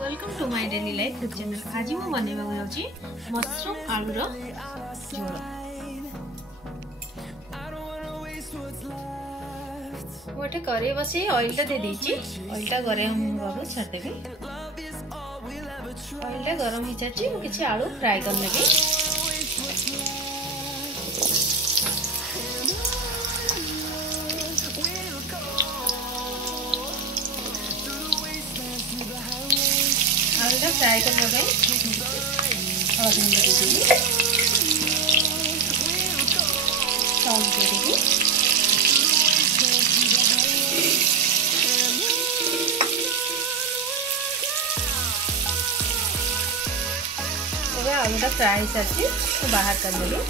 Welcome to my daily life food channel. आज मु बनेबा जाउची मशरूम आलू रो झोल। गोटे कढ़ाई बसी ऑयल टा दे दीची। ऑयल टा गरम होबाबू छाड़ देबी। ऑयल टा गरम हो जाची मु किछि आलू फ्राई कर लेबी। आलू फ्राई करने हल्दी देदेवी, सॉल्ट देदेवी, आलूटा फ्राई करके बाहर कर देवी।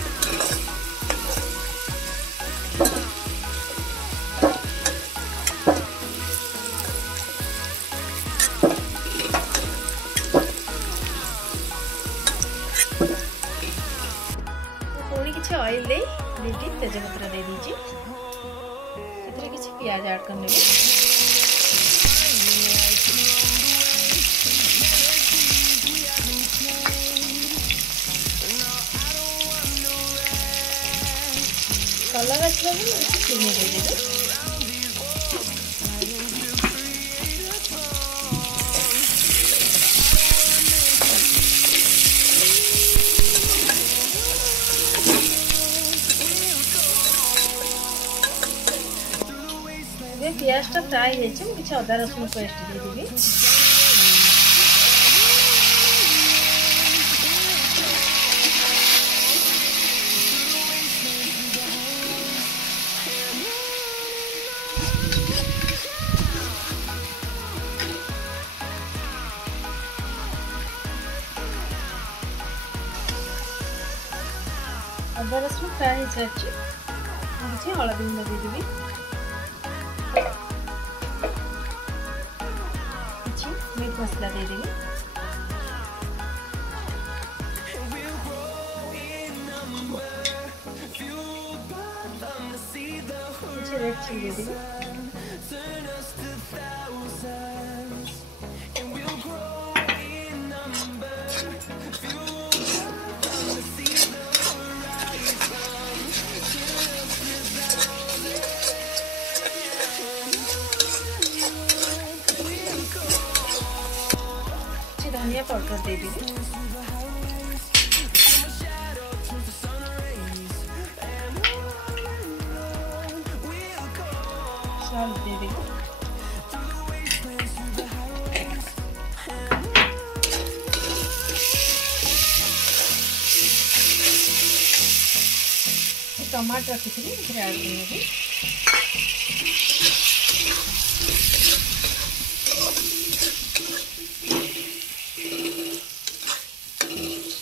पुणी किसी ऑयल दे तेजपत्र दे दीजिए। किसी प्याज ऐड कर लेंगे। कलर अच्छा चीनी दे देंगे। प्याज टा फ्राई हो किसी अदा रसुण पेस्ट देदेवी। अदा रसुण फ्राई हो सारी हलदी गुंड देदेवी। मीट मसला दे देंगे। रेड चिली दे देंगे। धनिया पाउडर दे दीजिए। सॉल्ट दे दीजिए। टमाटर रखी थी ऐड करेंगे।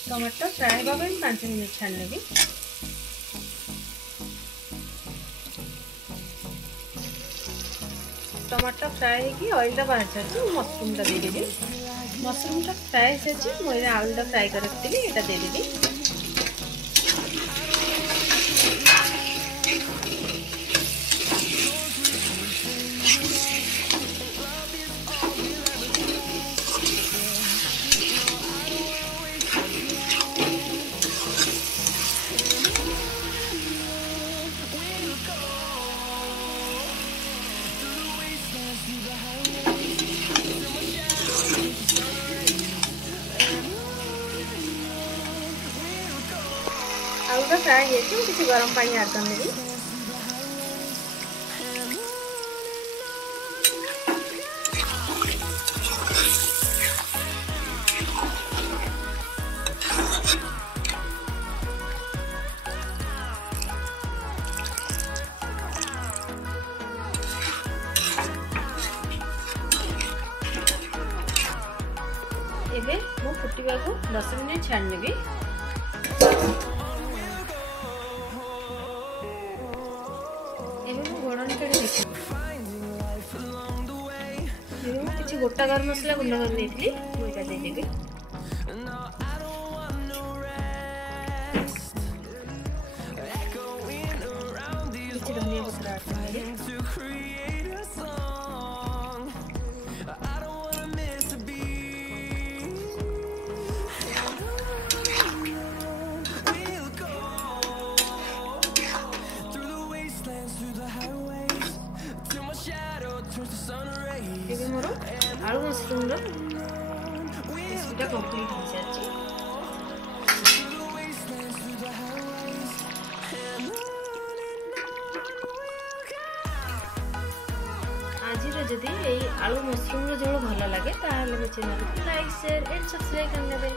टमाटर फ्राई होगा 5 मिनट छाड़ लेंगे। टमाटर फ्राई होगी ऑयल टा बाहर छाड़ी मशरूम टा दे देवी। मशरूम टा फ्राई हो मुझे आलू टा फ्राई कर रखी ये दे देवी। आलूटा फ्राई हो किसी गरम पानी ऐड कर देवी। एबे मु फुटिबा को 10 मिनिट छाड़ लेबी। किसी गोटा गरम मसला गुंड कर देदेवी। धनिया पत्र ଏବେ ମୋର ଆଳୁ ମସରୁମର ରେସିପିଟା କମ୍ପ୍ଲିଟ୍ ହେଇସାରିଛି। ଆଜିର ଯଦି ଏଇ ଆଳୁ ମସରୁମର ଝୋଳ ଭଲ ଲାଗେ ତାହେଲେ ମୋ ଚ୍ୟାନେଲକୁ ଲାଇକ୍ ସେୟାର ଏଣ୍ଡ ସବସ୍କ୍ରାଇବ୍ କରିନେବେ।